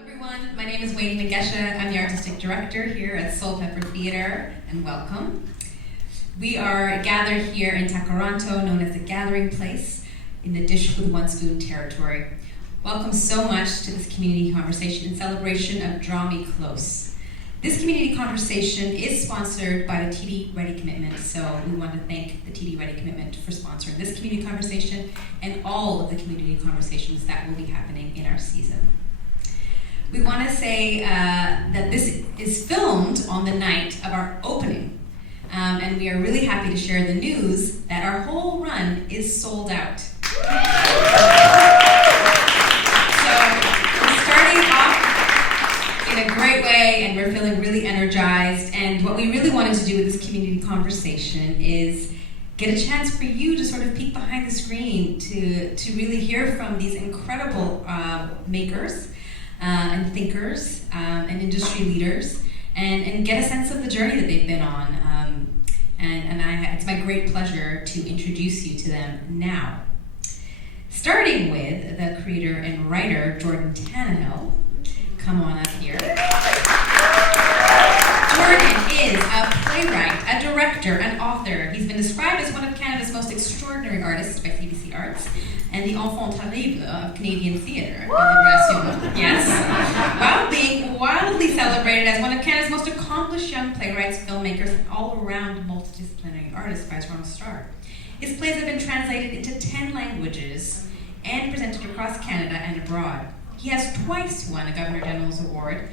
Everyone, my name is Wayne Nagesha. I'm the artistic director here at Soulpepper Theater, and welcome. We are gathered here in Takaranto, known as the Gathering Place, in the Dish with One Spoon territory. Welcome so much to this community conversation in celebration of Draw Me Close. This community conversation is sponsored by the TD Ready Commitment, so we want to thank the TD Ready Commitment for sponsoring this community conversation and all of the community conversations that will be happening in our season. We want to say that this is filmed on the night of our opening, and we are really happy to share the news that our whole run is sold out. So we're starting off in a great way, and we're feeling really energized, and what we really wanted to do with this community conversation is get a chance for you to sort of peek behind the screen to really hear from these incredible makers and thinkers and industry leaders, and get a sense of the journey that they've been on. It's my great pleasure to introduce you to them now. Starting with the creator and writer, Jordan Tannahill. Come on up here. Jordan is a playwright, a director, an author. He's been described as one of Canada's most extraordinary artists by CBC Arts, and the enfant terrible of Canadian theatre. Yes. While being wildly celebrated as one of Canada's most accomplished young playwrights, filmmakers, and all-around multidisciplinary artist by Toronto Star. His plays have been translated into 10 languages and presented across Canada and abroad. He has twice won a Governor General's Award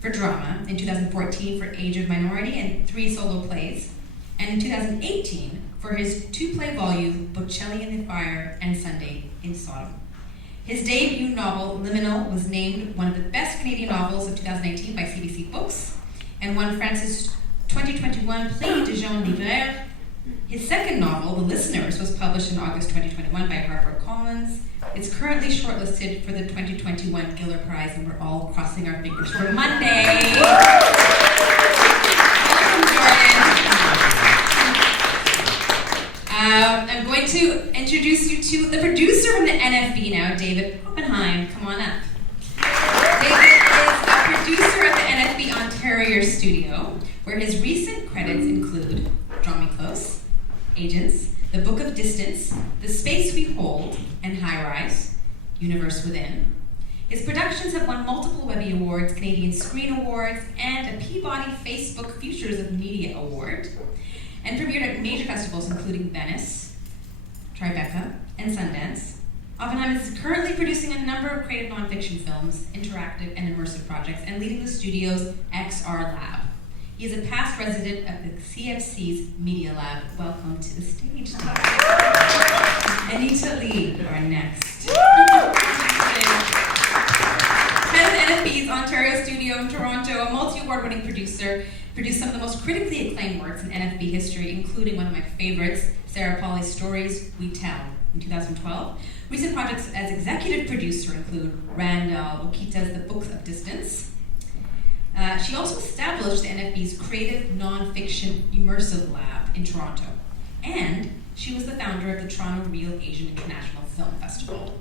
for drama, in 2014 for Age of Minority and 3 solo plays, and in 2018 for his 2-play volume, Bocelli in the Fire and Sunday in Sodom. His debut novel, Liminal, was named one of the best Canadian novels of 2018 by CBC Books, and won France's 2021 Prix de Jean Libraire. His second novel, The Listeners, was published in August 2021 by HarperCollins. It's currently shortlisted for the 2021 Giller Prize, and we're all crossing our fingers for Monday. Welcome, Jordan. I'm going to introduce you to the producer from the NFB now, David Oppenheim. Come on up. David is a producer at the NFB Ontario studio, where his recent credits include Draw Me Close, Agents, The Book of Distance, The Space We Hold, and High Rise, Universe Within. His productions have won multiple Webby Awards, Canadian Screen Awards, and a Peabody Facebook Futures of Media Award, and premiered at major festivals including Venice, Tribeca, and Sundance. Oppenheim is currently producing a number of creative nonfiction films, interactive and immersive projects, and leading the studio's XR Lab. He is a past resident of the CFC's Media Lab. Welcome to the stage. Anita Lee, our next. Head of NFB's Ontario studio in Toronto, a multi-award winning producer, produced some of the most critically acclaimed works in NFB history, including one of my favorites, Sarah Polley's Stories We Tell in 2012. Recent projects as executive producer include Randall Okita's The Book of Distance. She also established the NFB's Creative Nonfiction Immersive Lab in Toronto, and she was the founder of the Toronto Real Asian International Film Festival.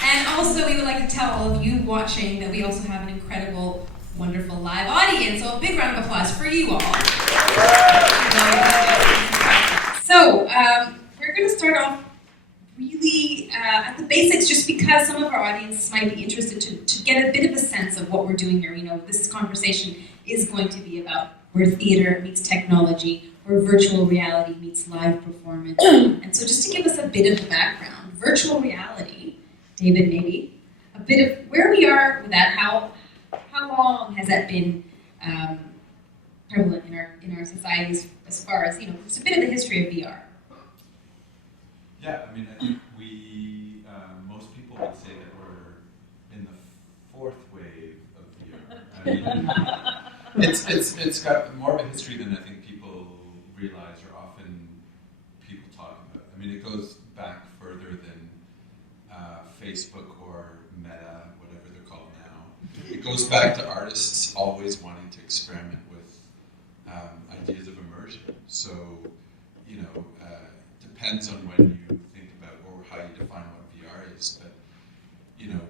And also, we would like to tell all of you watching that we also have an incredible, wonderful live audience, so a big round of applause for you all. So, we're going to start off really at the basics, just because some of our audience might be interested to get a bit of a sense of what we're doing here. You know, this conversation is going to be about where theater meets technology, where virtual reality meets live performance. And so just to give us a bit of the background, virtual reality, David, maybe, a bit of where we are with that, how long has that been prevalent in our societies as far as, you know, just a bit of the history of VR. Yeah, I mean, I think most people would say that we're in the 4th wave of VR. I mean, it's got more of a history than I think people realize, or often people talk about. I mean, it goes back further than Facebook or Meta, whatever they're called now. It goes back to artists always wanting to experiment with ideas of immersion. So, you know, depends on when you think about or how you define what VR is, but you know,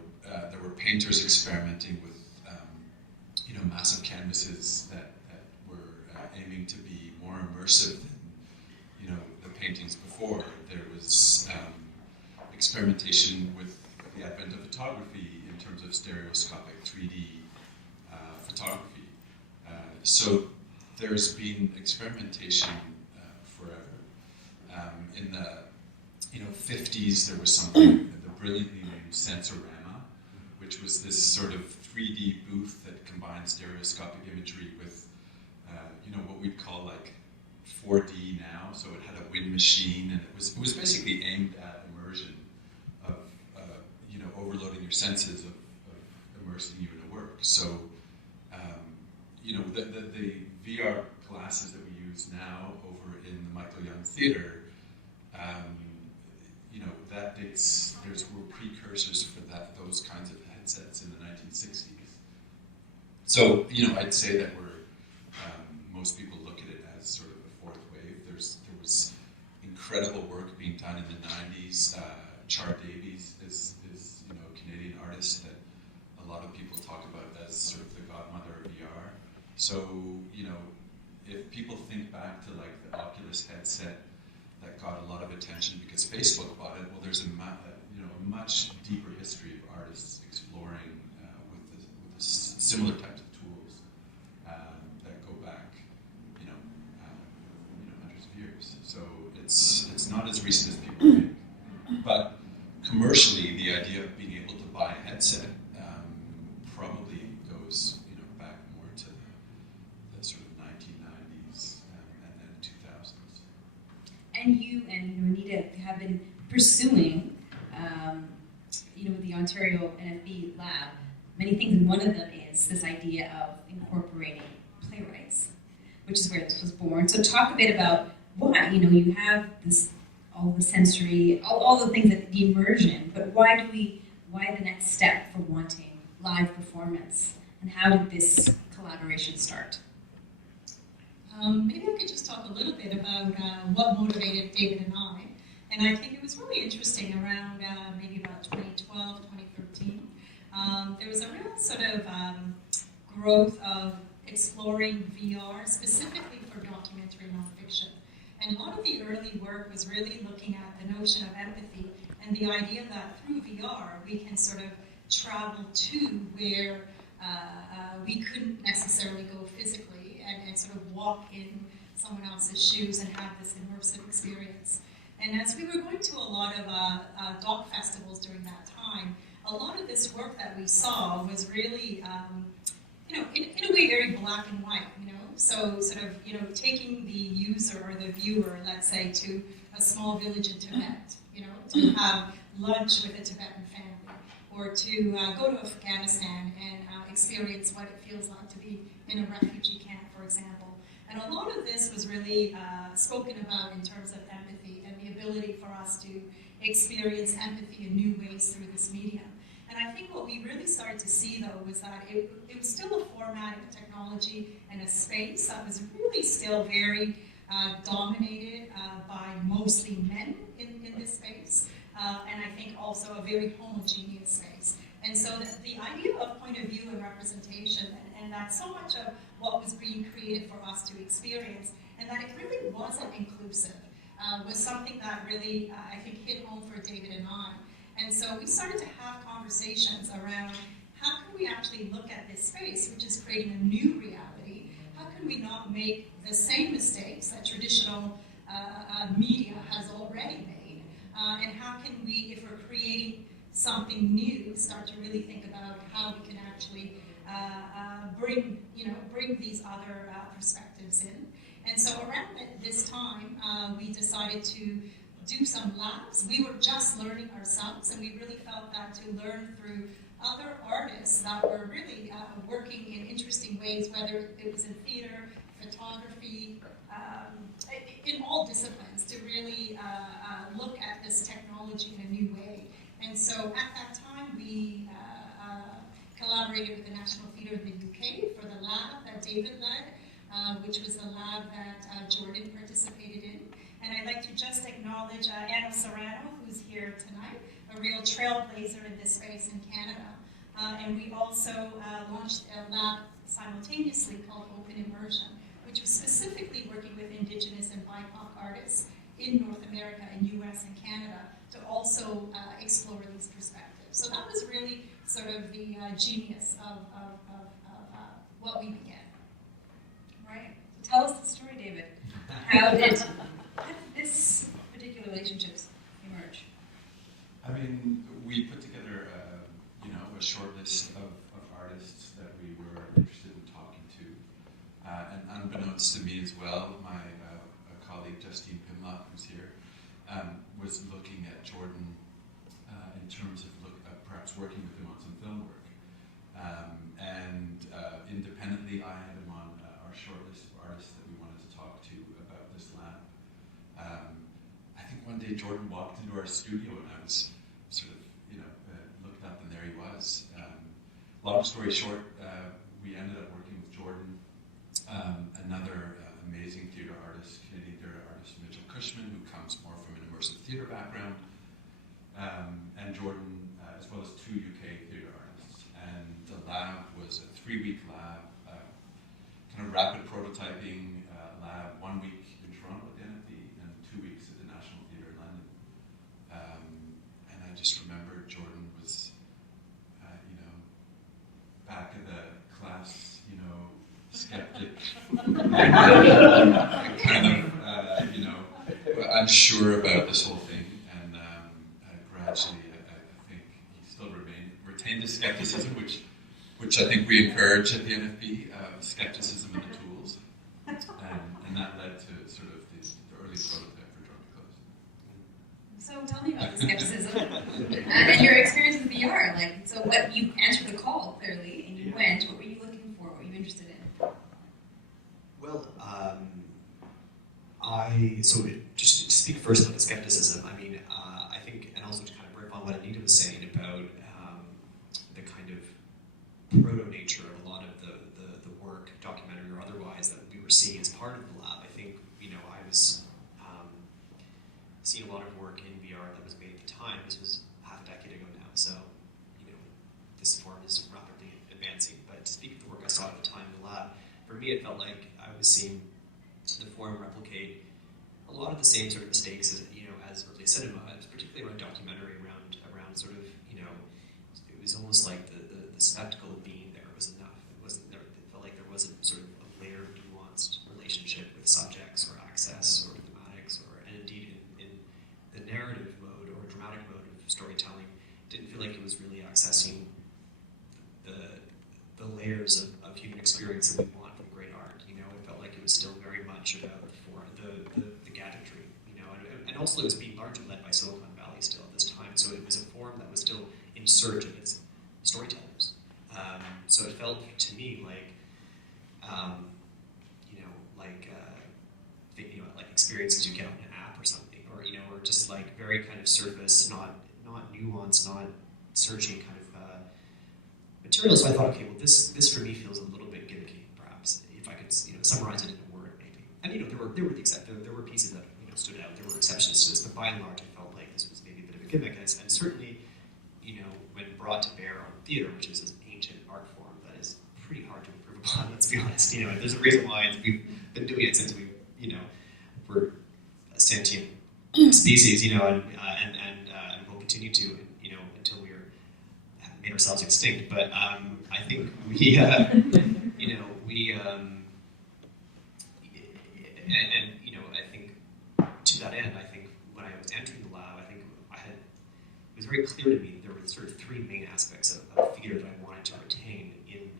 there painters experimenting with massive canvases that were aiming to be more immersive than the paintings before. There was experimentation with the advent of photography in terms of stereoscopic 3D photography. So there's been experimentation forever. In the 50s, there was something, the brilliantly named Sensorama, which was this sort of 3D booth that combined stereoscopic imagery with, what we'd call like 4D now. So it had a wind machine, and it was basically aimed at immersion of, overloading your senses of immersing you in a work. So, the VR glasses that we use now over in the Michael Young Theatre, that were precursors for those kinds of headsets in the 1960s. So, I'd say that most people look at it as sort of a fourth wave. There was incredible work being done in the 90s. Char Davies is a Canadian artist that a lot of people talk about as sort of the godmother of VR. So, if people think back to like the Oculus headset that got a lot of attention because Facebook bought it, well, there's a much deeper history of artists exploring with similar types of tools that go back, hundreds of years. So it's not as recent as people think. But commercially, the idea of being able to buy a headset probably goes back more to the sort of 1990s and then 2000s. And you and Anita have been pursuing, with the Ontario NFB lab, many things, and one of them is this idea of incorporating playwrights, which is where this was born. So talk a bit about why, you have this, all the sensory, all the things, that the immersion, but why the next step for wanting live performance, and how did this collaboration start? Maybe I could just talk a little bit about what motivated David and I. And I think it was really interesting around maybe about 2012, 2013. There was a real sort of growth of exploring VR specifically for documentary nonfiction. And a lot of the early work was really looking at the notion of empathy and the idea that through VR we can sort of travel to where we couldn't necessarily go physically and sort of walk in someone else's shoes and have this immersive experience. And as we were going to a lot of doc festivals during that time, a lot of this work that we saw was really, in a way, very black and white, So sort of, taking the user or the viewer, let's say, to a small village in Tibet, to have lunch with a Tibetan family, or to go to Afghanistan and experience what it feels like to be in a refugee camp, for example. And a lot of this was really spoken about in terms of empathy and the ability for us to experience empathy in new ways through this medium. And I think what we really started to see, though, was that it was still a format of technology and a space that was really still very dominated by mostly men in this space, and I think also a very homogeneous space. And so the idea of point of view and representation, and that so much of what was being created for us to experience, and that it really wasn't inclusive, was something that really, I think, hit home for David and I. And so we started to have conversations around how can we actually look at this space, which is creating a new reality. How can we not make the same mistakes that traditional media has already made? And how can we, if we're creating something new, start to really think about how we can actually bring these other perspectives in. And so around this time, we decided to do some labs. We were just learning ourselves, and we really felt that to learn through other artists that were really working in interesting ways, whether it was in theater, photography, in all disciplines, to really look at this technology in a new way. And so at that time, we collaborated with the National Theatre in the UK for the lab that David led, which was the lab that Jordan participated in. And I'd like to just acknowledge Anna Serrano, who's here tonight, a real trailblazer in this space in Canada. And we also launched a lab simultaneously called Open Immersion, which was specifically working with Indigenous and BIPOC artists in North America and US and Canada to also explore these perspectives. So that was really sort of the genius of what we began. Right. So tell us the story, David. How did this particular relationships emerge? I mean, we put together, a short list of artists that we were interested in talking to, and unbeknownst to me as well, my colleague Justine Pimlock, who's here, was looking at Jordan in terms of perhaps working with him on some film work. And independently, I had him on our short list of artists that we wanted to talk to about this lab. I think one day Jordan walked into our studio and I was sort of, looked up and there he was. Long story short, we ended up working with Jordan, another amazing theater artist, Canadian theater artist, Mitchell Cushman, who comes more from an immersive theater background, and Jordan, as well as 2 UK theater artists. And the lab was a 3-week lab, kind of rapid prototyping lab, 1 week in Toronto at the NFB and 2 weeks at the National Theatre in London. And I just remember Jordan was, back of the class, skeptic, kind of, unsure about this whole thing. And gradually, I think he still retained his skepticism, which I think we encourage at the NFB, skepticism in the tools. And that led to sort of the early prototype for Drum to Close. So tell me about the skepticism and your experience with VR. So what you answered the call clearly, and you went. What were you looking for? What were you interested in? Well, just to speak first about the skepticism. I mean, I think, and also to kind of riff on what Anita was saying about the kind of proto nature of a lot of the work, documentary or otherwise, that we were seeing as part of the lab. I think, I was seeing a lot of work in VR that was made at the time. This was half a decade ago now, so this form is rapidly advancing. But to speak of the work I saw at the time in the lab, for me it felt like I was seeing the form replicate a lot of the same sort of mistakes as early cinema, particularly around documentary, around sort of, it was almost like the spectacle of being there was enough. It felt like there wasn't sort of a layered, nuanced relationship with subjects or access or thematics, and indeed in the narrative mode or dramatic mode of storytelling, didn't feel like it was really accessing the layers of human experience that we want from great art. It felt like it was still very much about the gadgetry, and also it was being largely led by Silicon Valley still at this time. So it was a form that was still in search of its storytellers. So it felt to me like, like experiences you get on an app or something, or just like very kind of surface, not nuanced, not searching kind of material. So I thought, okay, well, this for me feels a little bit gimmicky, perhaps, if I could, summarize it in a word, maybe. And there were pieces that stood out. There were exceptions to this, but by and large, I felt like this was maybe a bit of a gimmick. And certainly, when brought to bear on theater, which is an ancient art form that is pretty hard to improve upon. Let's be honest. There's a reason why we've been doing it since we're a sentient species, and we'll continue to, until we're made ourselves extinct. But I think we, I think to that end, I think when I was entering the lab, it was very clear to me that there were sort of 3 main aspects of theater that I wanted to retain in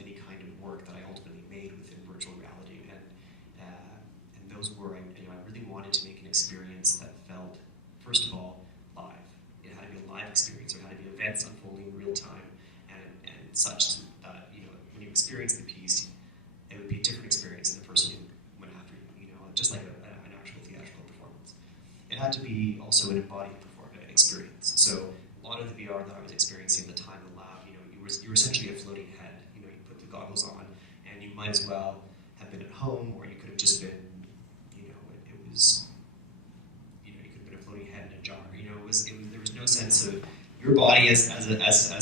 any kind of work that I ultimately made within virtual reality, and those were, I really wanted to make an experience that felt, first of all, live. It had to be a live experience. There had to be events unfolding in real time, and such that when you experience the piece, it would be a different experience than the person who went after you. Just like an actual theatrical performance. It had to be also an embodied experience. So a lot of the VR that I was experiencing at the time in the lab, you were essentially a floating head. You put the goggles on, and you might as well have been at home, or you could have just been, it was, you could have been a floating head in a jar. There was no sense of your body as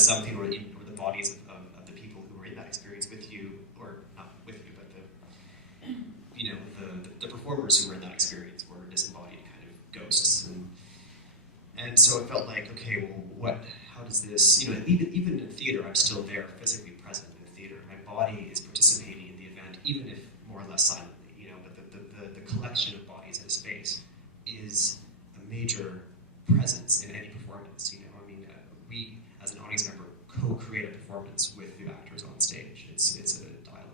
something, or the body performers who were in that experience were disembodied kind of ghosts, and so it felt like, okay, well, how does this, even in theater, I'm still there, physically present in the theater. My body is participating in the event, even if more or less silently, but the collection of bodies in a space is a major presence in any performance. We, as an audience member, co-create a performance with the actors on stage. It's a dialogue.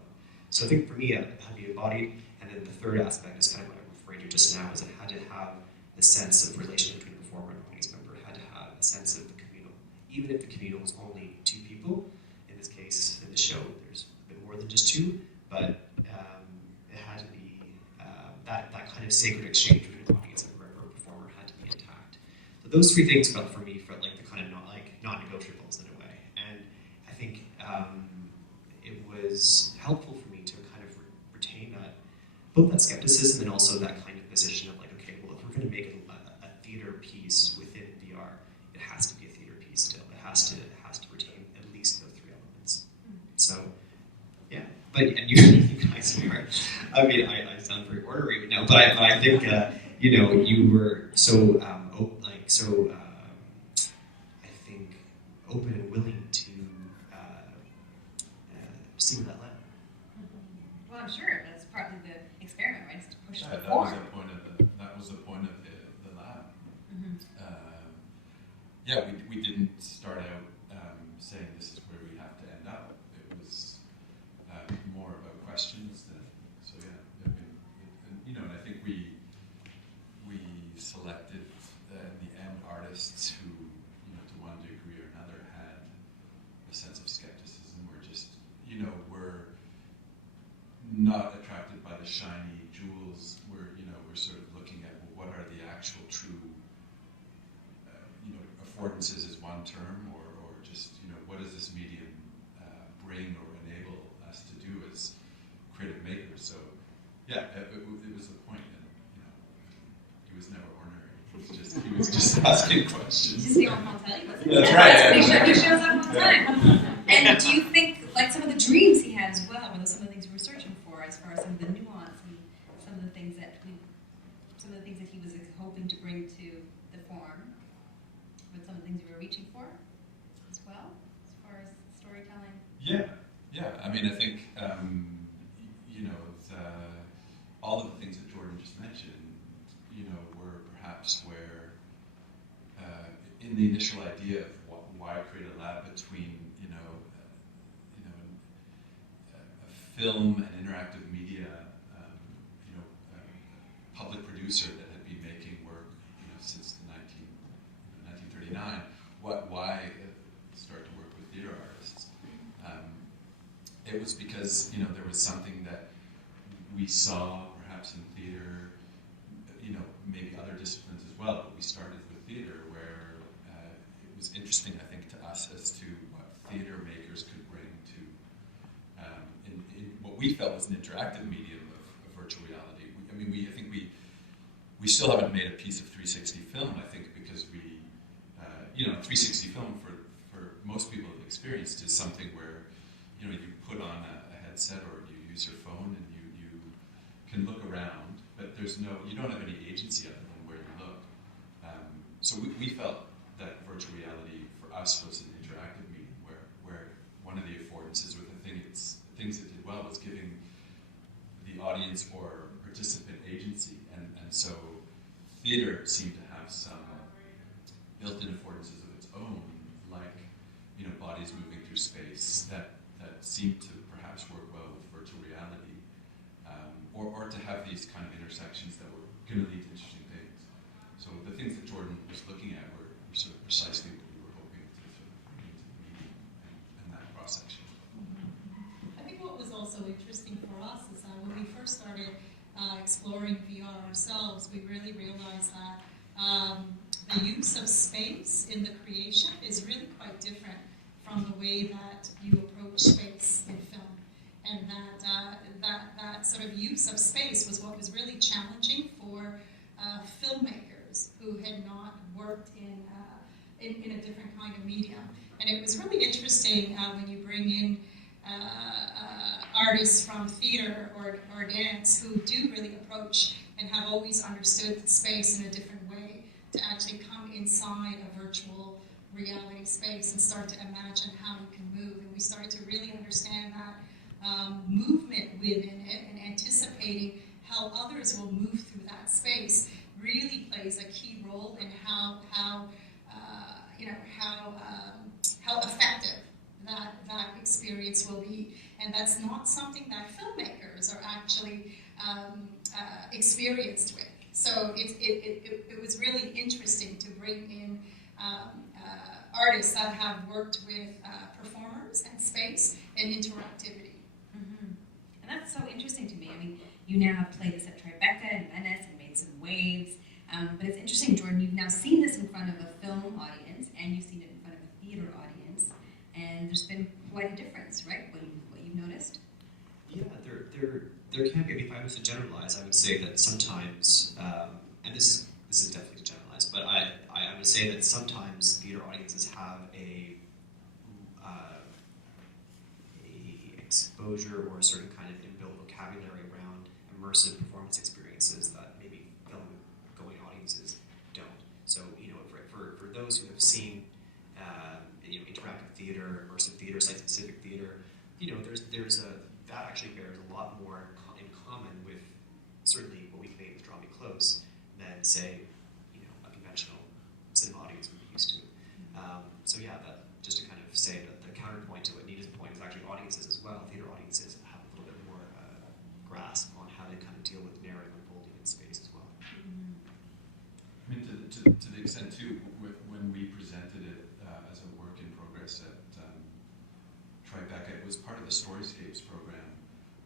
So I think for me, it had to be embodied, and then the third aspect is kind of what I'm referring to just now, is it had to have the sense of relation between the performer and audience member. It had to have a sense of the communal. Even if the communal was only two people, in this case, in the show, there's a bit more than just two, but it had to be, that kind of sacred exchange between the audience and the performer had to be intact. So those three things felt like the kind of non-negotiables in a way. And I think it was helpful for me to kind of retain both that skepticism and also that kind of position of like, okay, well, if we're going to make a theater piece within VR, it has to be a theater piece still. It has to retain at least those three elements. So, yeah. And you guys are, I sound very ornery now, but I think, you were so, I think, open and willing to see where that led. Well, I'm sure that's partly the experiment, right? Is to push Yeah, it that forward. was the point of the lab. Mm-hmm. We didn't start out saying this is where we have to end up. It was more about questions than, so yeah. And I think we selected in the end artists who, to one degree or another, had a sense of skepticism, or just, were not attracted by the shiny jewels. We're sort of looking at, well, what are the actual true, affordances is one term, or just, what does this medium bring or enable us to do as creative makers? So, yeah, it was the point, and he was never ornery. He was just asking questions. Just the on telling, wasn't it? That's right. Yeah. He shows up on time. And do you think, like, some of the dreams he had as well, were those some of the things we were searching for, as far as some of the nuance and some of the things that he was hoping to bring to the form, but some of the things we were reaching for as well, as far as storytelling? Yeah. I think all of the things that Jordan just mentioned, were perhaps where, in the initial idea of why create a lab between, a film and interactive media, public producer that had been making work, since the 1939. Why start to work with theater artists? It was because there was something that we saw perhaps in theater, maybe other disciplines as well, but we started with theater, where it was interesting, I think, to us as to what theater makers could bring to in what we felt was an interactive medium of virtual reality. I think we still haven't made a piece of 360 film, I think, because 360 film for most people have experienced is something where, you put on a headset or you use your phone and you can look around, but you don't have any agency other than where you look. So we felt that virtual reality for us was an interactive medium where one of the affordances, or the things it did well, was giving the audience or participant agency, and so theater seemed to have some built-in affordances of its own, like bodies moving through space that seemed to perhaps work well with virtual reality, or to have these kind of intersections that were going to lead to interesting things. So the things that Jordan was looking at were sort of precisely what we were hoping to sort of bring into the medium and that cross section. I think what was also interesting for us is that when we first started exploring VR ourselves, we really realized that the use of space in the creation is really quite different from the way that you approach space in film. And that sort of use of space was what was really challenging for filmmakers who had not worked in a different kind of medium. And it was really interesting when you bring in artists from theater or dance who do really approach and have always understood the space in a different way, to actually come inside a virtual reality space and start to imagine how you can move. And we started to really understand that movement within it and anticipating how others will move through that space really plays a key role in how effective that experience will be. And that's not something that filmmakers are actually experienced with. So it was really interesting to bring in artists that have worked with performers and space and interactivity. Mm-hmm. And that's so interesting to me. I mean, you now have played this at Tribeca and Venice and made some waves. But it's interesting, Jordan, you've now seen this in front of a film audience and you've seen it in front of a theater audience. And there's been quite a difference, right? What you've noticed? Yeah, there can be. If I was to generalize, I would say that sometimes, and this is definitely to generalize, but I would say that sometimes theater audiences have a exposure or a certain kind of inbuilt vocabulary around immersive performance experiences that maybe film-going audiences don't. So, for those who have seen interactive theater, immersive theater, site-specific theater, there's that actually bears a lot more in common with certainly what we convey with Draw Me Close than, say, a conventional cinema audience would be used to. So yeah, that just to kind of say that the counterpoint to Anita's point is actually audiences as well. Theater audiences have a little bit more grasp on how to kind of deal with narrative unfolding in space as well. Mm-hmm. I mean, to the extent too, when we presented it as a work in progress at Tribeca, it was part of the Storyscapes program,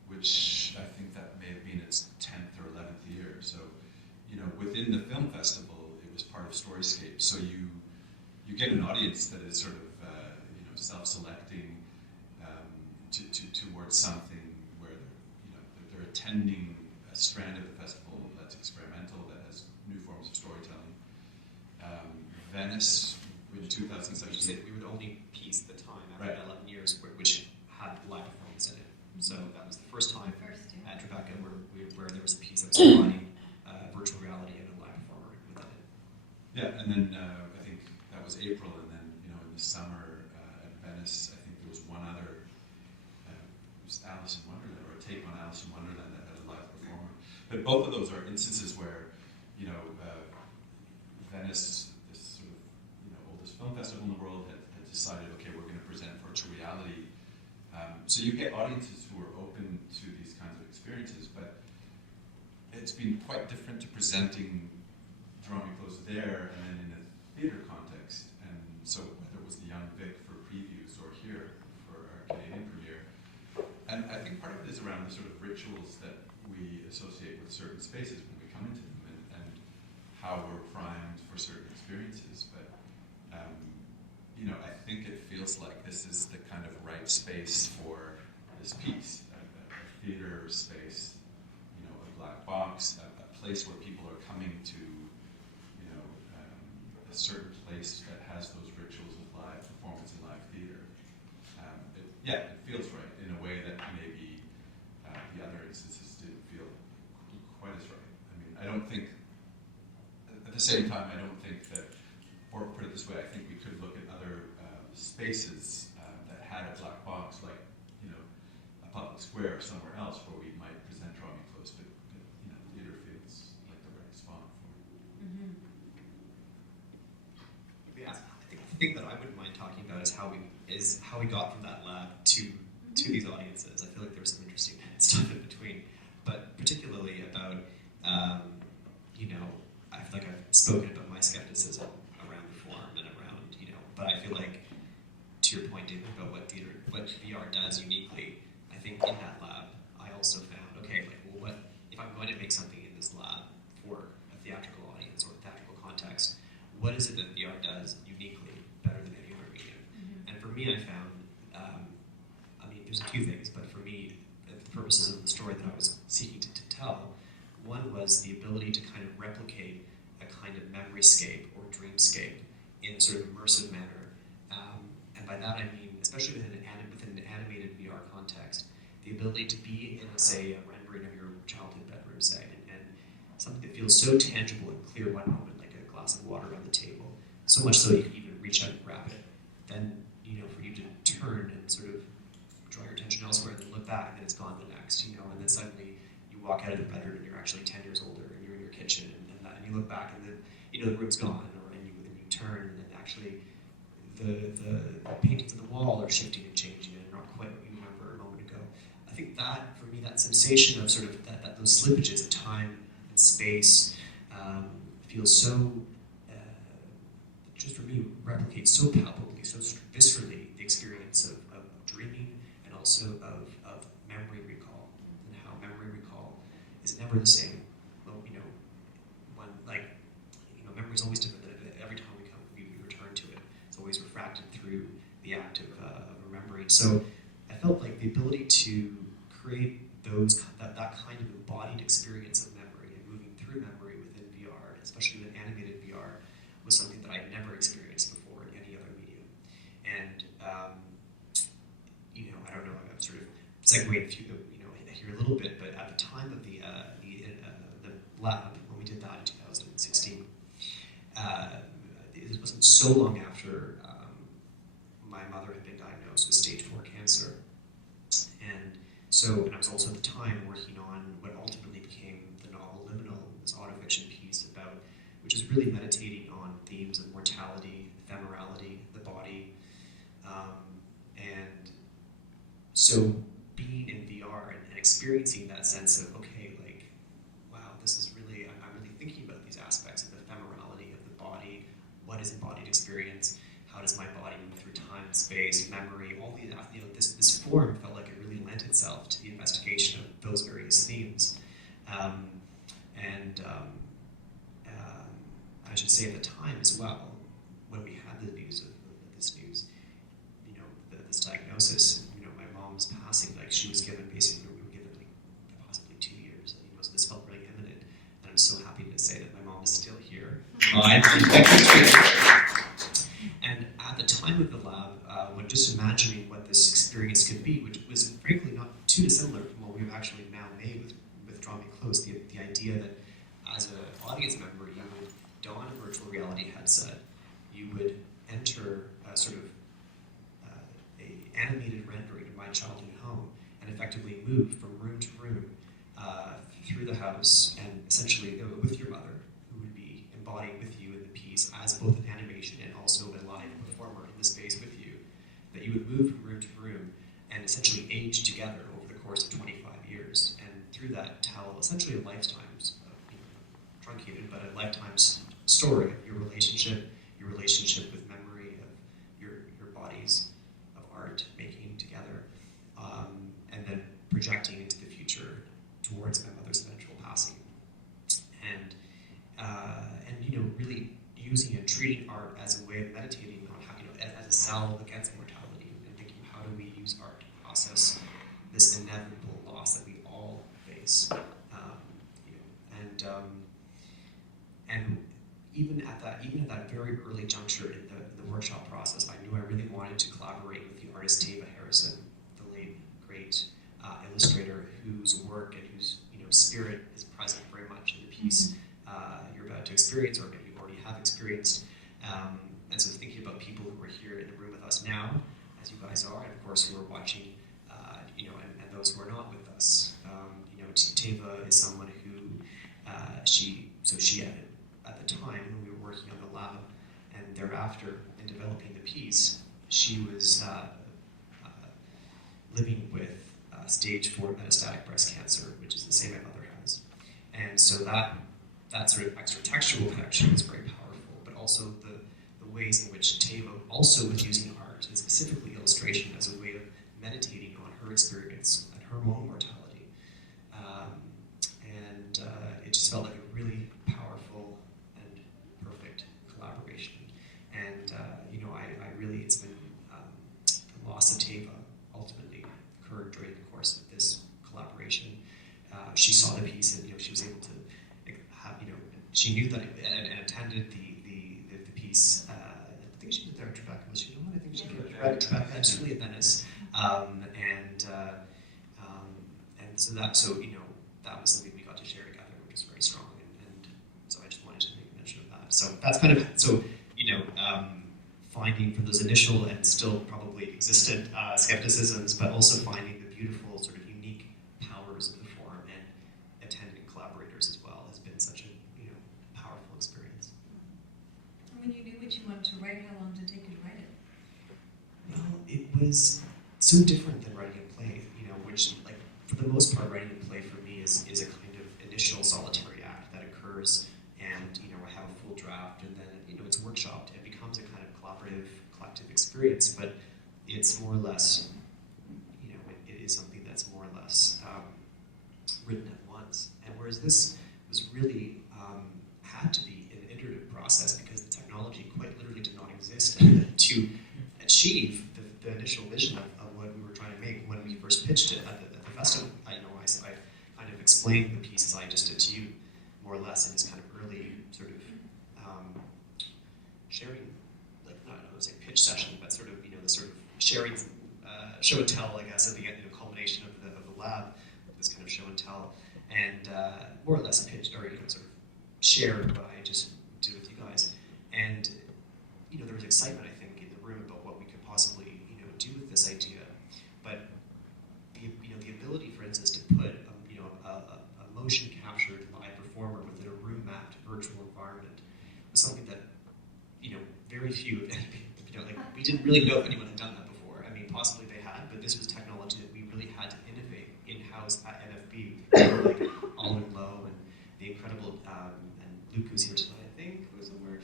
which I think that may have been its 10th or 11th year. So, within the film festival, it was part of Storyscapes. So you get an audience that is sort of self-selecting towards something where they're attending a strand of the festival that's experimental, that has new forms of storytelling. Venice in 2017. We were the only piece at the time after 11 years which had live performance in it. So that was the first time at Tribeca where there was a piece that was combining virtual reality and a live performer within it. Yeah, and then I think that was April, and then in the summer at Venice, I think there was one other. It was Alice in Wonderland, or a take on Alice in Wonderland that had a live performer. But both of those are instances where Venice, this sort of oldest film festival in the world, had decided, okay, we're going to present virtual reality. So you get audiences who are open to these kinds of experiences, but it's been quite different to presenting Draw Me Close there and then in a theater context. And so whether it was the Young Vic for previews or here for our Canadian premiere. And I think part of it is around the sort of rituals that we associate with certain spaces when we come into them, and how we're primed for certain experiences. But I think it feels like this is the kind of right space for this piece, a theater space, a black box, a place where people are coming to, a certain place that has those rituals of live performance and live theater. It feels right in a way that maybe the other instances didn't feel quite as right. I mean, I don't think, at the same time, I don't think that, or put it this way, I think we could look at other spaces that had a black box, like a public square or somewhere else where we might present Draw Me Close, but theater feels like the right spot for it. Mm-hmm. Yeah, the thing that I wouldn't mind talking about is how we got from that lab to these audiences. I feel like there was some interesting stuff in between, but particularly about I feel like I've spoken about my skepticism around the form and around but I feel like, to your point, David, about what VR does uniquely, I think in that lab I also found, what if I'm going to make something in this lab for a theatrical audience or a theatrical context, what is it that VR does uniquely better than any other medium? Mm-hmm. And for me, I found, there's a few things, but for me, the purposes of the story that I was seeking to tell, one was the ability to kind of replicate a kind of memoryscape or dreamscape in a sort of immersive manner. And by that I mean, especially within an animated VR context, the ability to be in, say, a rendering of your childhood bedroom, say, and something that feels so tangible and clear one moment, like a glass of water on the table, so much so you can even reach out and grab it. Then, for you to turn and sort of draw your attention elsewhere and then look back and then it's gone the next, and then suddenly you walk out of the bedroom and you're actually 10 years older and you're in your kitchen and you look back and then, the room's gone, and you turn and then actually the paintings on the wall are shifting and changing and not quite what you remember a moment ago. I think that, for me, that sensation of sort of that those slippages of time and space feels so, just for me, replicates so palpably, so viscerally the experience of dreaming and also of memory recall, and how memory recall is never the same. Well, memory is always different. Every time we return to it, it's always refracted through the act of remembering. So I felt like the ability to create that kind of embodied experience of memory and moving through memory within VR, especially with animated VR, was something that I'd never experienced before in any other medium. And I don't know, I'm sort of segueing here a little bit, but at the time of the lab, when we did that in 2016, it wasn't so long after my mother had been diagnosed with stage 4 cancer. And I was also at the time working on what ultimately became the novel Liminal, this autofiction piece which is really meditating on themes of mortality, ephemerality, the body. And so being in VR and experiencing that sense of, okay, like, wow, this is really, I'm really thinking about these aspects of the ephemerality of the body. What is embodied experience? How does my body move through time, space, memory? All the, this form felt like it really lent itself to the investigation of those various themes. I should say at the time as well, when we had the news of this news, this diagnosis, my mom's passing, like she was given basically, we were given like possibly 2 years, so this felt really imminent. And I'm so happy to say that my mom is still here. And at the time of the lab, when just imagining what this experience could be, which was frankly not too dissimilar from what we've actually now made with Draw Me Close, the idea that as an audience member, you would don a virtual reality headset, you would enter a sort of a animated rendering of my childhood home and effectively move from room to room through the house, and essentially with your mother, who would be embodying with you in the piece as both an animation and also a live performer in the space with you, that you would move from room to room and essentially age together over the course of 25 years, and through that tell essentially a lifetime's, truncated, but a lifetime's story of your relationship with memory, of your bodies of art making together, and then projecting into the future towards my mother's eventual passing, and really using and treating art as a way of meditating on how, as a salve against mortality, and thinking, how do we use art to process this inevitable loss that we all face, and even at that very early juncture in the workshop process, I knew I really wanted to collaborate with the artist Tava Harrison, the late great illustrator whose work and whose spirit is present very much in the piece you're about to experience, or maybe you already have experienced. And so thinking about people who are here in the room with us now, as you guys are, and of course who are watching, and those who are not with us. Tava is someone who she had, at the time when we were working on the lab, and thereafter in developing the piece, she was living with stage 4 metastatic breast cancer, which is the same my mother has. And so that sort of extra textual connection is very powerful, but also the ways in which Tava also was using art, and specifically illustration, as a way of meditating on her experience and her own mortality. It just felt like a really powerful and perfect collaboration. And I really, it's been the loss of Tava ultimately occurred during the course of this collaboration. She saw the piece, and she was able to have, she knew that and attended the piece. I think she did there at Tribeca. Was she the one? I think she did at Tribeca. It's really at Venice, and so that was something we got to share together, which was very strong. So that's kind of, so, finding from those initial and still probably existent skepticisms, but also finding the beautiful sort of unique powers of the forum and attendant collaborators as well has been such a powerful experience. And when you knew what you wanted to write, how long did it take you to write it? Well, it was so different than writing a play, which, like, for the most part, writing a play for me is a kind of initial solitary act that occurs, and, I have a full draft, and then, it's workshopped. It becomes a kind of collaborative, collective experience, but it's more or less, it is something that's more or less written at once. And whereas this was really had to be an iterative process because the technology quite literally did not exist to achieve the initial vision of what we were trying to make when we first pitched it at the festival. I kind of explained the pieces I just did to you more or less in this kind of early sort of sharing, like, not say pitch session, but sort of the sort of sharing show and tell, I guess, at the end, culmination of the lab, this kind of show and tell, and more or less pitch or sort of shared what I just did with you guys, and there was excitement, I think, in the room about what we could possibly do with this idea, but the ability, for instance, to put a motion captured live performer within a room mapped virtual environment was something that very few, we didn't really know if anyone had done that before. I mean, possibly they had, but this was technology that we really had to innovate in-house at NFB, like Oliver Lowe and the incredible, and Luke, who's here tonight, I think, who's somewhere,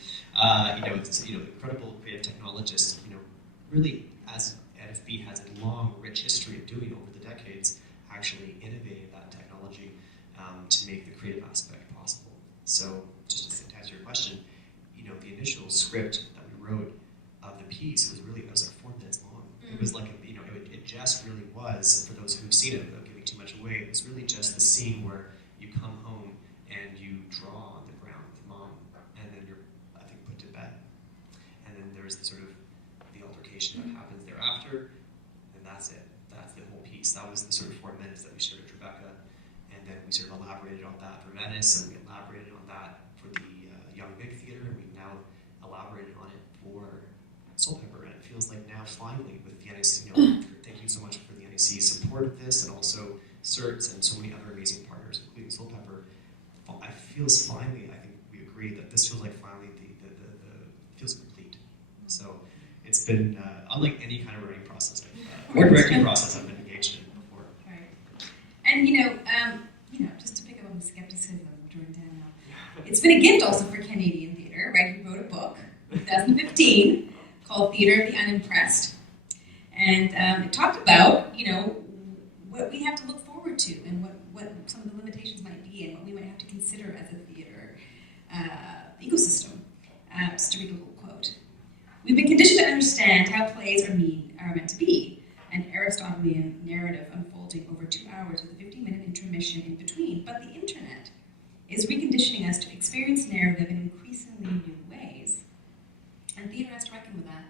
incredible creative technologists, really, as NFB has a long, rich history of doing over the decades, actually innovating that technology to make the creative aspect possible. So, just to answer your question, the initial script that we wrote of the piece was like 4 minutes long. It was like, it just really was, for those who've seen it, without giving too much away, it was really just the scene where you come home and you draw on the ground with mom, and then you're, I think, put to bed. And then there's the sort of the altercation that happens thereafter, and that's it. That's the whole piece. That was the sort of 4 minutes that we shared at Tribeca, and then we sort of elaborated on that for Venice, and we elaborated on that for the Young Big Theater, and we've now elaborated on it for Soulpepper, and it feels like now finally with the NAC, thank you so much for the NAC's support of this, and also SIRTs and so many other amazing partners, including Soulpepper. I feels finally, I think we agree that this feels like finally the feels complete. So it's been unlike any kind of writing process or directing process I've been engaged in before. Right. And just to pick up on the skepticism of Jordan Tannahill, it's been a gift also for Canadian theatre, right? He wrote a book in 2015 called Theatre of the Unimpressed, and it talked about what we have to look forward to and what some of the limitations might be and what we might have to consider as a theatre ecosystem. Just to read a little quote. We've been conditioned to understand how plays are meant to be, an Aristotelian narrative unfolding over 2 hours with a 15-minute intermission in between, but the internet is reconditioning us to experience narrative in increasingly new ways. And theatre has to reckon with that.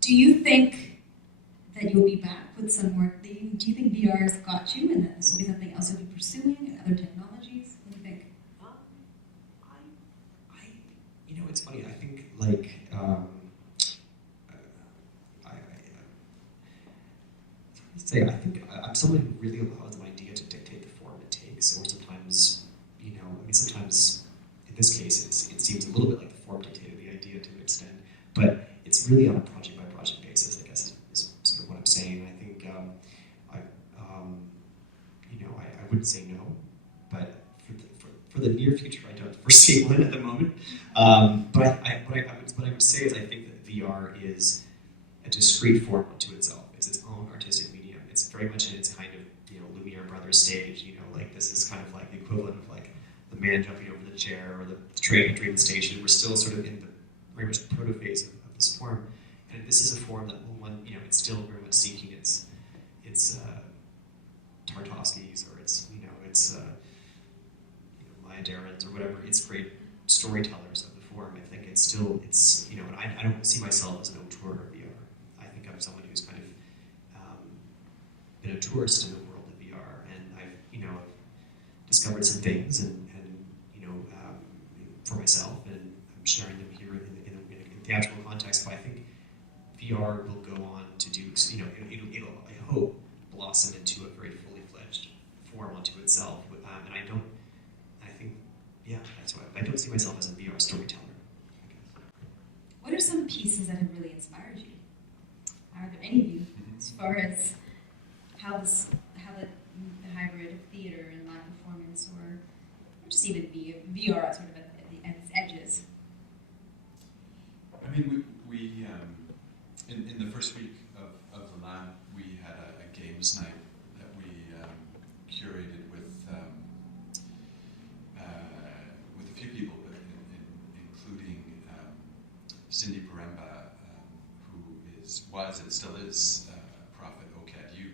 Do you think that you'll be back with some work? Do you think VR's got you and that this will be something else you'll be pursuing and other technologies? What do you think? It's funny, I think, like, I think I'm someone who really allows an idea to dictate the form it takes, or sometimes, sometimes in this case it seems a little bit like the form dictated the idea to an extent, but it's really on a project by project basis, I guess, is sort of what I'm saying. I think, I wouldn't say no, but for the near future, I don't foresee one at the moment. But what I would say is I think that VR is a discrete form unto itself. It's its own artistic medium. It's very much in its kind of, Lumiere Brothers stage, like this is kind of like the equivalent of like the man jumping over the chair or the train entering the station. We're still sort of in the very much proto phase of this form. And this is a form that it's still very much seeking its Tartovsky's or its Maya Deren's or whatever, its great storytellers of the form. I think it's and I don't see myself as an auteur of VR. I think I'm someone who's kind of been a tourist in the world of VR, and I've discovered some things and for myself, and I'm VR will go on to do, it'll I hope, blossom into a very fully fledged form unto itself. And I think, yeah, that's why I don't see myself as a VR storyteller. I guess. What are some pieces that have really inspired you? Are there any of you, as far as how the hybrid of theater and live performance, or just even VR sort of at its edges? I mean, we in the first week of the lab, we had a games night that we curated with a few people, but including Cindy Paremba, who was and still is a prof at OCADU.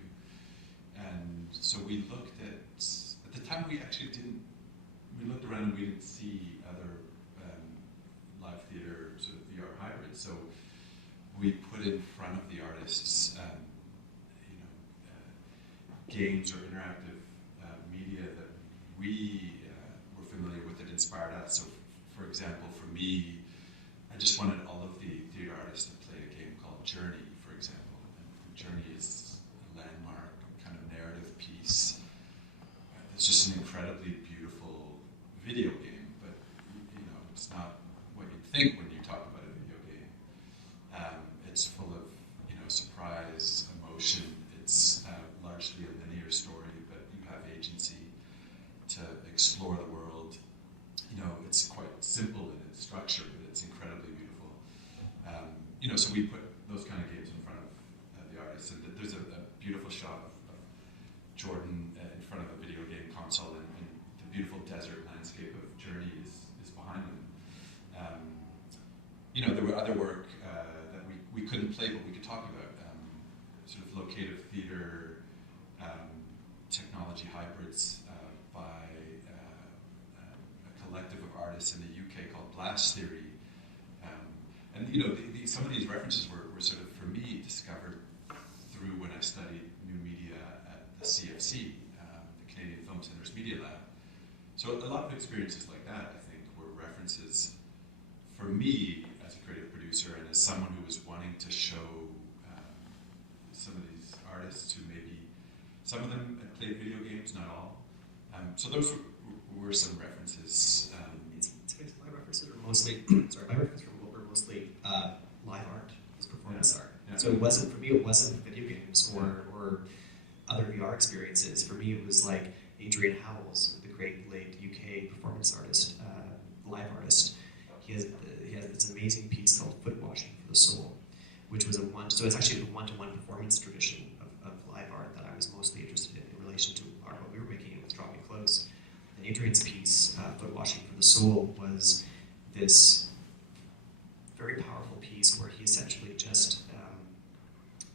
And so we looked at the time we looked around and we didn't see other live theater sort of VR hybrids. So we put in front of the artists, games or interactive media that we were familiar with that inspired us. So, for example, for me, I just wanted all of the theater artists to play a game called Journey, for example. And Journey is a landmark kind of narrative piece. It's just an incredibly beautiful video game, but it's not what you'd think when you talk about a video game. It's full of surprise, emotion. It's largely a linear story, but you have agency to explore the world. It's quite simple in its structure, but it's incredibly beautiful. So we put those kind of games in front of the artists, and there's a beautiful shot of Jordan in front of a video game console, and the beautiful desert landscape of Journey is behind them. There were other work that we couldn't play, but we could talk about, sort of locative theater, technology hybrids by a collective of artists in the UK called Blast Theory. And some of these references were sort of, for me, discovered through when I studied new media at the CFC, the Canadian Film Centre's Media Lab. So a lot of experiences like that, I think, were references for me as a creative producer and as someone who was wanting to show some of these artists who maybe, some of them had played video games, not all. So those were some references. My references are mostly, my references were mostly live art, was performance art. Yeah. So it wasn't, for me, it wasn't video games or other VR experiences. For me, it was like Adrian Howells, the great late UK performance artist, live artist. He has this amazing piece called Foot Washing for the Soul, which was so it's actually the one-to-one performance tradition of live art that I was mostly interested in relation to art, what we were making with Draw Me Close. And Adrian's piece, Foot Washing for the Soul, was this very powerful piece where he essentially just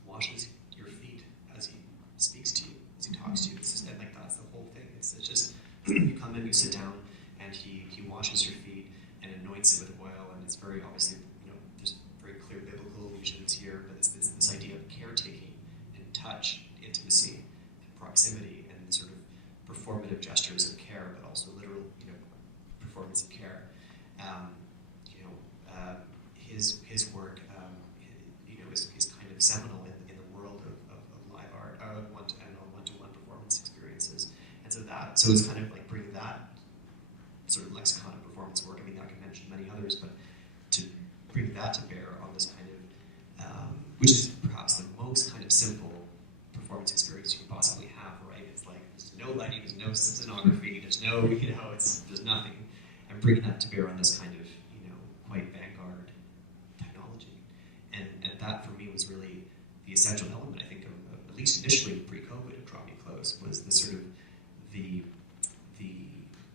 washes your feet as he speaks to you, as he talks to you. And like that's the whole thing. It's just you come in, you sit down, and he washes your feet and anoints it with oil. And it's very obviously, there's very clear biblical allusions here, but it's this idea of caretaking and touch, intimacy, and proximity, and sort of performative gestures of care, but also literal, performance of care. His work, is kind of seminal in the world of live art, one-to-one performance experiences, and so it's kind of like bringing that sort of lexicon of performance work. I mean, I can mention many others, but to bring that to bear on this kind of, which is perhaps the most kind of simple performance experience you can possibly have, right? It's like there's no lighting, there's no scenography, there's no, there's nothing, and bringing that to bear on this kind of, quite vanguard technology, and that for me was really the essential element, I think, of at least initially pre-COVID of Draw Me Close, was the sort of the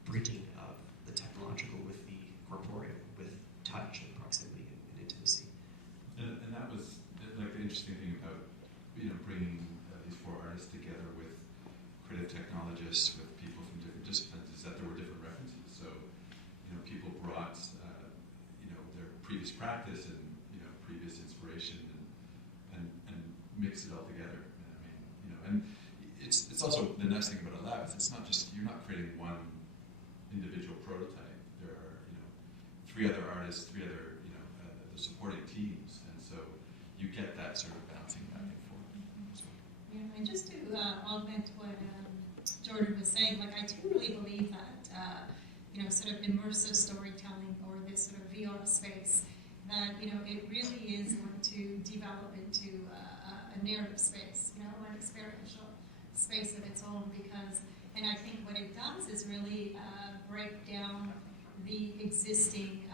bridging of the technological with the corporeal, with touch and proximity and intimacy. And that was like the interesting thing about bringing these four artists together with creative technologists, with people from different disciplines, is that there were different references. So people brought their previous practice and previous inspiration and mix it all together. And it's also the nice thing about a lab is it's not just, you're not creating one individual prototype. There are 3 other artists, 3 other the supporting teams, and so you get that sort of bouncing back and forth as well. Yeah, and just to augment what Jordan was saying, like I do really believe that sort of immersive storytelling or this sort of VR space, that it really is going to develop into a narrative space, an experiential space of its own. And I think what it does is really break down the existing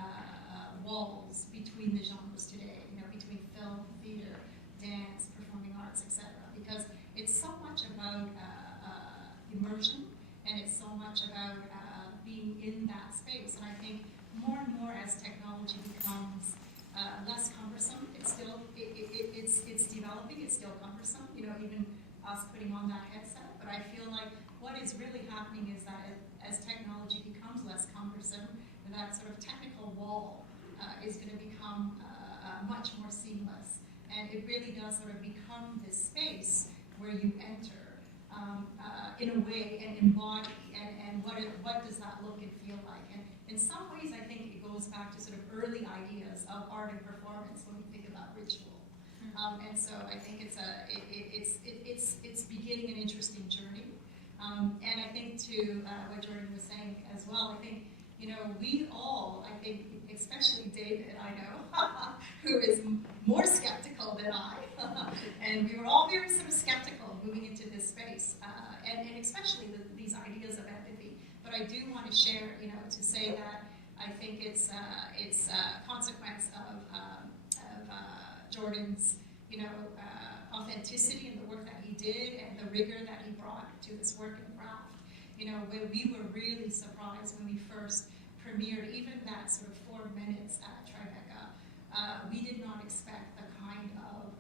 walls between the genres today, between film, theater, dance, performing arts, etc. Because it's so much about immersion, and it's so much about being in that space. And I think more and more as technology becomes less cumbersome, it's developing, it's still cumbersome, even us putting on that headset. But I feel like what is really happening is that as technology becomes less cumbersome, that sort of technical wall is going to become much more seamless. And it really does sort of become this space where you enter in a way and embody, and what does that look and feel like. And in some ways, I think it goes back to sort of early ideas of art and performance when we think about ritual. And so I think it's beginning an interesting journey. And I think to what Jordan was saying as well, I think we all, I think especially David, I know, who is more skeptical than I, and we were all very sort of skeptical moving into this space, and especially these ideas of empathy. But I do want to share, to say that I think it's a consequence of Jordan's, authenticity in the work that he did and the rigor that he brought to this work and craft. Where we were really surprised when we first premiered, even that sort of 4 minutes at Tribeca, we did not expect the kind of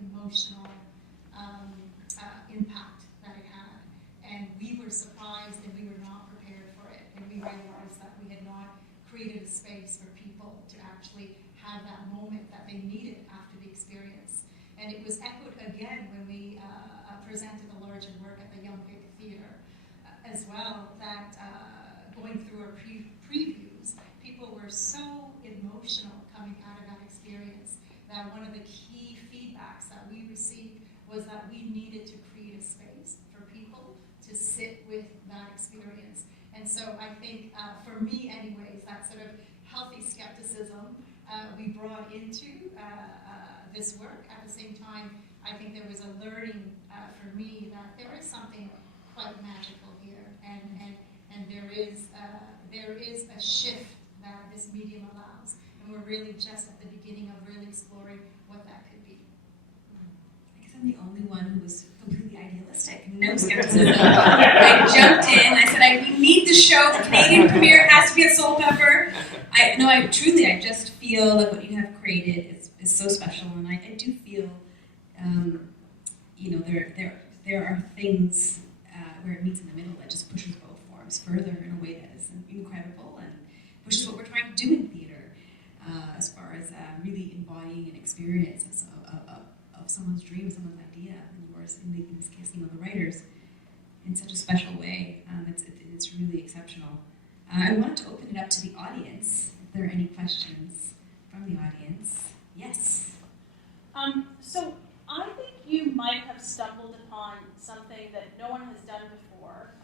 emotional impact that it had. And we were surprised and we were not prepared for it. And we realized that we had not created a space for people to actually have that moment that they needed after the experience. And it was echoed again when we presented the larger work at the Young Big Theatre as well, that going through our previews, people were so emotional coming out of that experience that one of the key feedbacks that we received was that we needed to create a space for people to sit with that experience. And so I think, for me anyways, that sort of healthy skepticism we brought into this work. At the same time, I think there was a learning for me that there is something quite magical here, and there is a shift that this medium allows, and we're really just at the beginning of really exploring what that could be. I guess I'm the only one who was completely idealistic, no skepticism. I jumped in. I said, we need the show. The Canadian premiere has to be at Soulpepper. I just feel that what you have created is so special, and I do feel, there are things where it meets in the middle that just pushes both forms further in a way that is incredible and pushes what we're trying to do in theater, as far as really embodying an experience of someone's dream, someone's idea, and yours, in this case, the writers, in such a special way. It's really exceptional. I wanted to open it up to the audience. If there are any questions from the audience. Yes? So I think you might have stumbled upon something that no one has done before,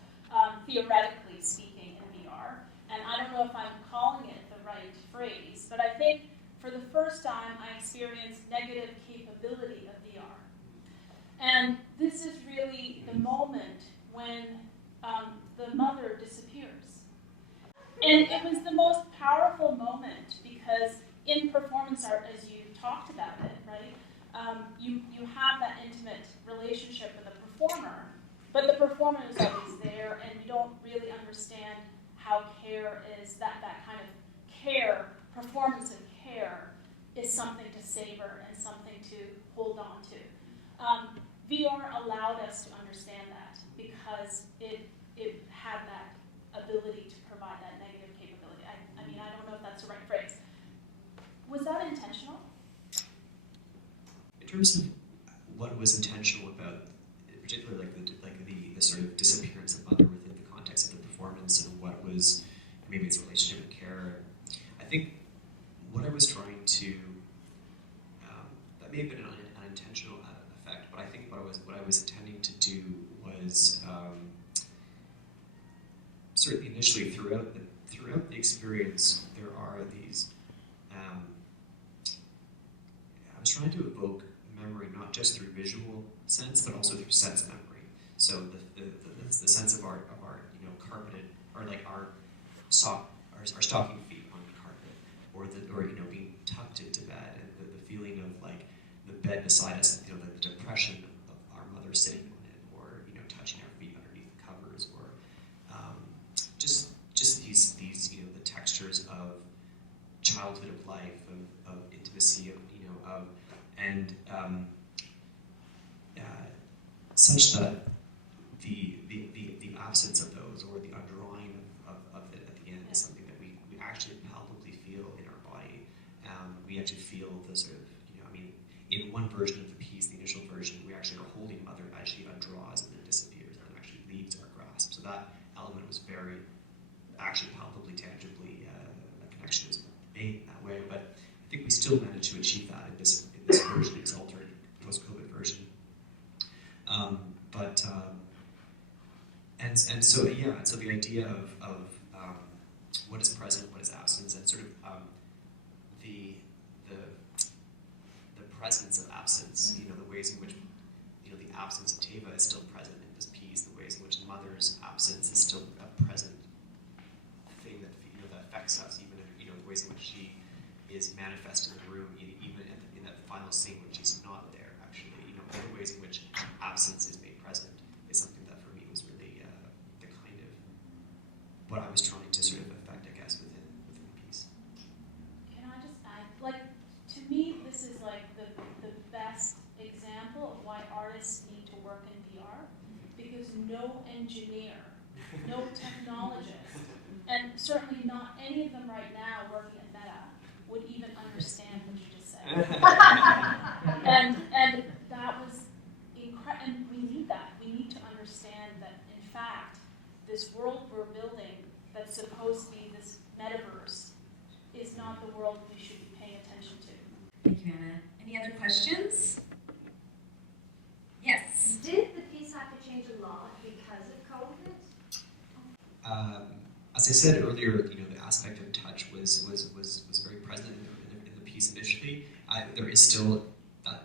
theoretically speaking, in VR. And I don't know if I'm calling it the right phrase, but I think for the first time I experienced negative capability of VR. And this is really the moment when the mother disappears. And it was the most powerful moment because in performance art, as you talked about it, right, you have that intimate relationship with the performer, but the performer is always there, and you don't really understand how care is, that kind of care, performance and care, is something to savor and something to hold on to. VR allowed us to understand that because it had that ability to provide that negative capability. I mean, I don't know if that's the right phrase. Was that intentional? In terms of what was intentional about, particularly the sort of disappearance of mother within the context of the performance, and what was maybe its relationship with care, I think what I was trying to, that may have been an was intending to do was certainly initially throughout the experience, there are these. I was trying to evoke memory not just through visual sense, but also through sense memory. So the sense of our carpeted, or like our stocking feet on the carpet, or being tucked into bed, and the feeling of like the bed beside us, the depression of our mother sitting on it, or touching our feet underneath the covers, or just these the textures of childhood, of life, of intimacy, such that the absence of those, or the undrawing of it at the end, is something that we actually palpably feel in our body. We actually feel the sort of, in one version of the piece, the initial version, we actually are holding mother as she undraws and then disappears and then actually leaves our grasp. So that element was very, actually palpably, tangibly, a connection was made in that way. But I think we still managed to achieve that in this version, this altered post-COVID version. So the idea of what is present, what is absence, and sort of the presence of absence. The ways in which the absence of Teva is still present in this piece. The ways in which the mother's absence is still a present thing that that affects us, even in the ways in which she is manifest in the room, even in that final scene when she's not there. Actually, all the ways in which absence is made present is something that for me was really the kind of what I was trying to sort of affect, I guess, within the piece. Can I just add, to me, this is the best example of why artists need to work in VR, because no engineer, no technologist, and certainly not any of them right now working at Meta would even understand what you just said. and that was incredible, and we need that. We need to understand that, in fact, this world we're building that's supposed to be this metaverse is not the world we should be paying attention to. Thank you, Anna. Any other questions? Yes. Did the piece have to change a lot because of COVID? As I said earlier, the aspect of touch was very present in the piece initially. There is still that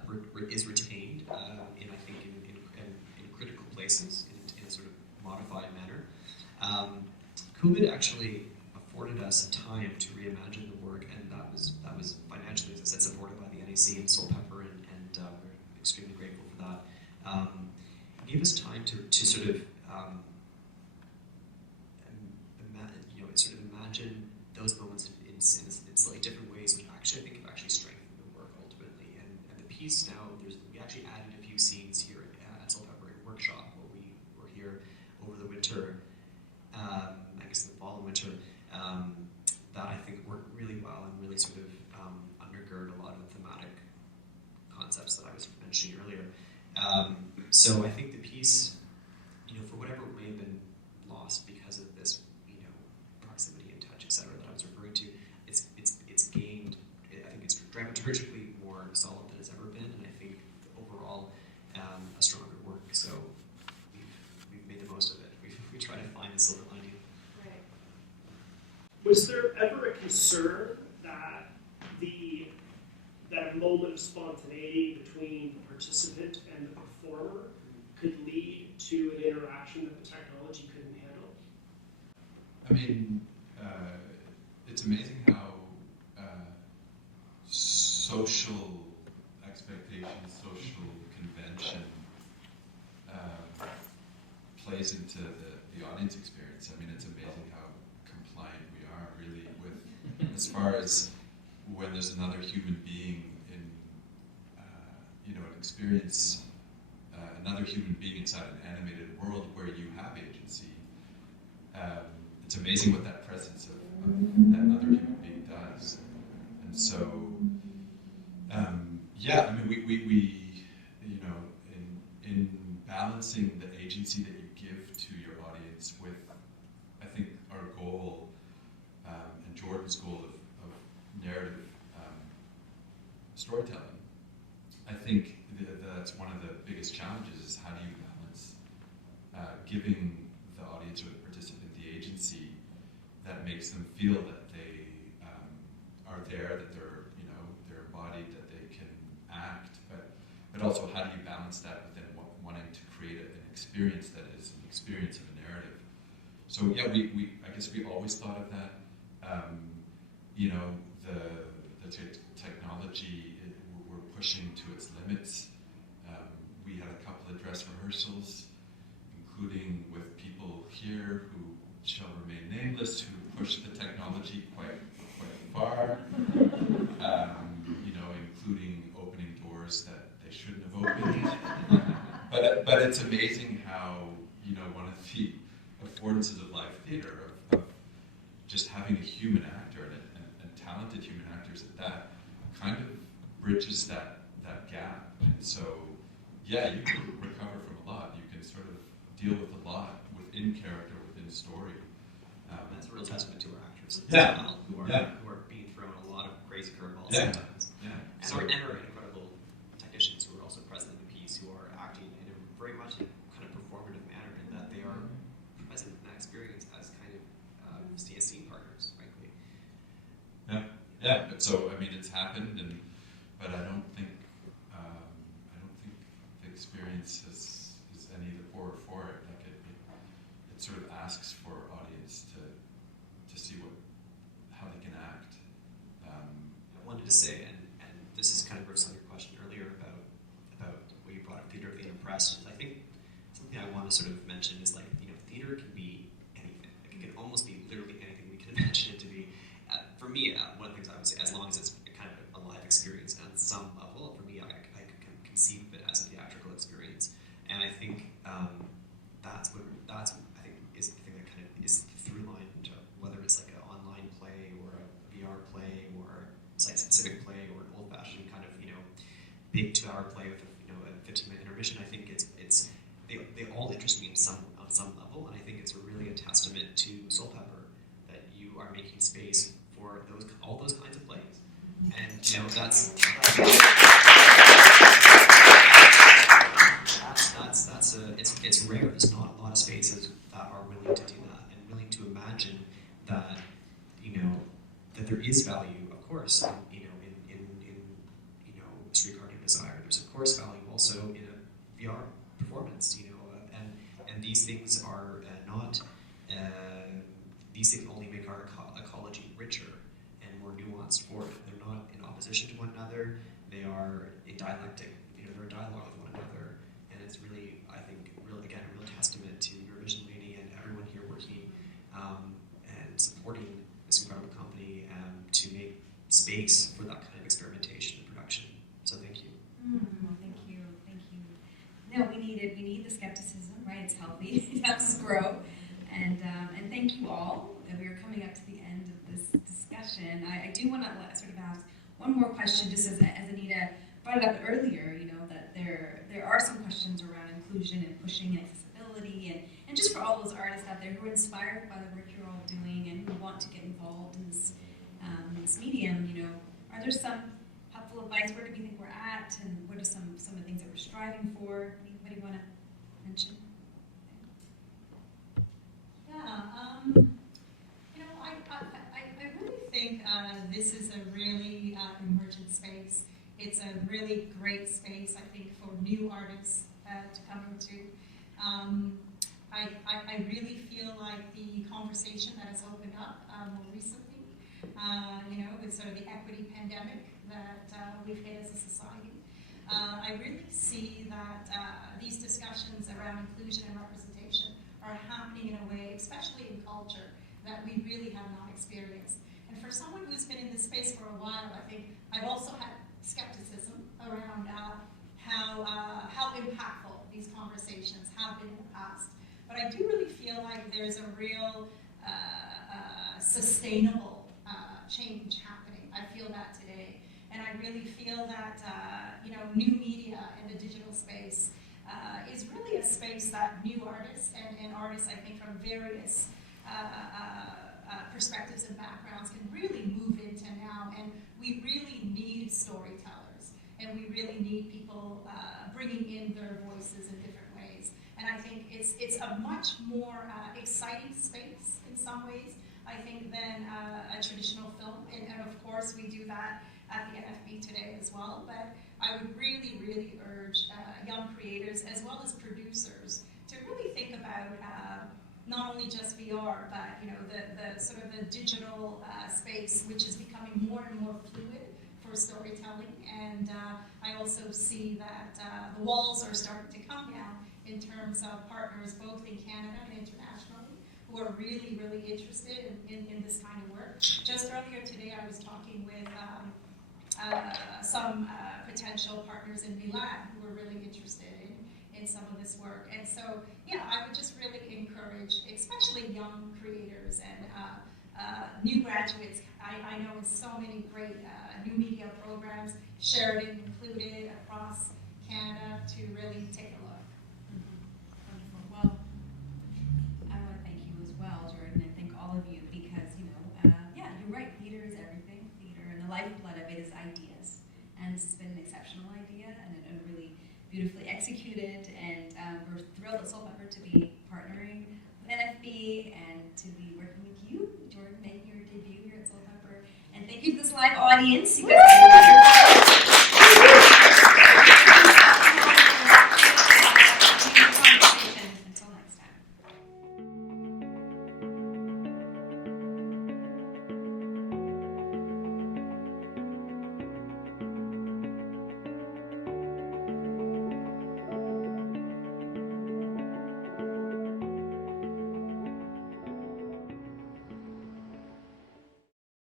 is retained in critical places in a sort of modified manner. COVID actually afforded us time to reimagine the work, and that was financially, as I said, supported by the NAC and Soulpepper, and we're extremely grateful for that. It gave us time to sort of imagine those moments in slightly different ways, which actually I think have actually strengthened the work ultimately. And the piece now, we actually added a few scenes here at Soulpepper in workshop, where we were here over the winter, I guess in the fall and winter, that I think worked really well and really sort of undergird a lot of the thematic concepts that I was mentioning earlier. So I think the piece, for whatever may have been lost because of this, proximity and touch, etc., that I was referring to, it's gained. I think it's dramaturgically more solid than it's ever been, and I think overall a stronger work. So we've made the most of it. We try to find the silver lining. Right. Was there ever a concern that that moment of spontaneity between the participant and the performer could lead to an interaction that the technology couldn't handle? I mean, it's amazing how social expectation, social convention plays into the audience experience. I mean, it's amazing how compliant we are, really, with as far as when there's another human being in, an experience, another human being inside an animated world where you have agency. It's amazing what that presence of that other human being does. And so, we in balancing the agency that you give to your audience with, I think, our goal, and Jordan's goal of narrative storytelling, I think that's one of the biggest challenges, is how do giving the audience or the participant the agency that makes them feel that they are there, that they're, you know, they're embodied, that they can act, but also how do you balance that within wanting to create an experience that is an experience of a narrative. So yeah, I guess we always thought of that. You know, the technology, we're pushing to its limits. We had a couple of dress rehearsals, including with people here who shall remain nameless, who pushed the technology quite far. You know, including opening doors that they shouldn't have opened. But it's amazing how, you know, one of the affordances of live theater, of just having a human actor and talented human actors at that, kind of bridges that gap. And so, yeah, you can recover from a lot. You can sort of deal with a lot within character, within story. That's a real testament to our actors Yeah. who are being thrown a lot of crazy curveballs Yeah. sometimes. Yeah. And our incredible technicians who are also present in the piece, who are acting in a very much a kind of performative manner, in that they are present in that experience as kind of CSC partners, frankly. Yeah. But so I mean, it's happened, but I don't think the experience is any the poorer for it. Like it sort of asks for audience to see how they can act. I wanted to say, and this is kind of Bruce on your question earlier about what you brought up, theater being impressed. I think something I want to sort of mention is, like, you know, theater can be anything. Like, it can almost be literally anything we can imagine it to be. For me, one of the things I would say, as long as it's kind of a live experience on some level, for me, I can conceive of it as a theatrical experience. And I think that's I think is the thing that kind of is the through line into whether it's like an online play or a VR play or a site-specific play or an old-fashioned kind of, you know, big 2-hour play with a, you know, a 15-minute intermission. I think they all interest me on some level, and I think it's really a testament to Soulpepper that you are making space for all those kinds of plays. And, you know, it's rare. There's not a lot of spaces that are willing to do that and willing to imagine that, you know, that there is value, of course, in you know, Streetcar Named Desire. There's of course value also in a VR performance, you know, and these things are not. These things only make our ecology richer and more nuanced for it. They're not in opposition to one another. They are a dialectic. You know, they're a dialogue with one another, and it's really, I think, again, a real testament to your vision lady and everyone here working and supporting this incredible company to make space for that kind of experimentation and production. So thank you. Thank you. No, we need it. We need the skepticism, right? It's healthy. It helps us grow. And thank you all. We are coming up to the end of this discussion. I do want to sort of ask one more question, just as Anita brought it up earlier, you know, that there are some questions around inclusion and pushing and accessibility, and just for all those artists out there who are inspired by the work you're all doing and who want to get involved in this medium, you know, are there some helpful advice? Where do we think we're at, and what are some of the things that we're striving for? Anybody want to mention? Yeah, you know, I really think this is a really emergent space. It's a really great space, I think, for new artists to come into. I really feel like the conversation that has opened up more recently, you know, with sort of the equity pandemic that we've hit as a society, I really see that these discussions around inclusion and representation are happening in a way, especially in culture, that we really have not experienced. And for someone who's been in this space for a while, I think I've also had skepticism around how impactful these conversations have been in the past. But I do really feel like there's a real sustainable change happening. I feel that today. And I really feel that, you know, new media and the digital space is really a space that new artists and artists, I think, from various perspectives and backgrounds can really move into now. And we really need storytellers, and we really need people bringing in their voices in different ways. And I think it's a much more exciting space in some ways, I think, than a traditional film. And of course, we do that at the NFB today as well. But I would really, really urge young creators as well as producers to really think about not only just VR, but the sort of the digital space, which is becoming more and more fluid for storytelling. And I also see that the walls are starting to come down in terms of partners both in Canada and internationally who are really, really interested in this kind of work. Just earlier today, I was talking with some potential partners in Milan who were really interested in some of this work. And so, yeah, I would just really encourage, especially young creators and new graduates. I know in so many great new media programs, Sheridan included, across Canada, to really take a look. Wonderful. Well, I want to thank you as well, Jordan, and thank all of you because, yeah, you're right. Theater is everything. Theater and the lifeblood of it is ideas. And this has been an exceptional idea and really beautifully executed. And we're thrilled at Soulpepper to be partnering with NFB and to be working with you, Jordan, making your debut here at Soulpepper. And thank you to this live audience. You guys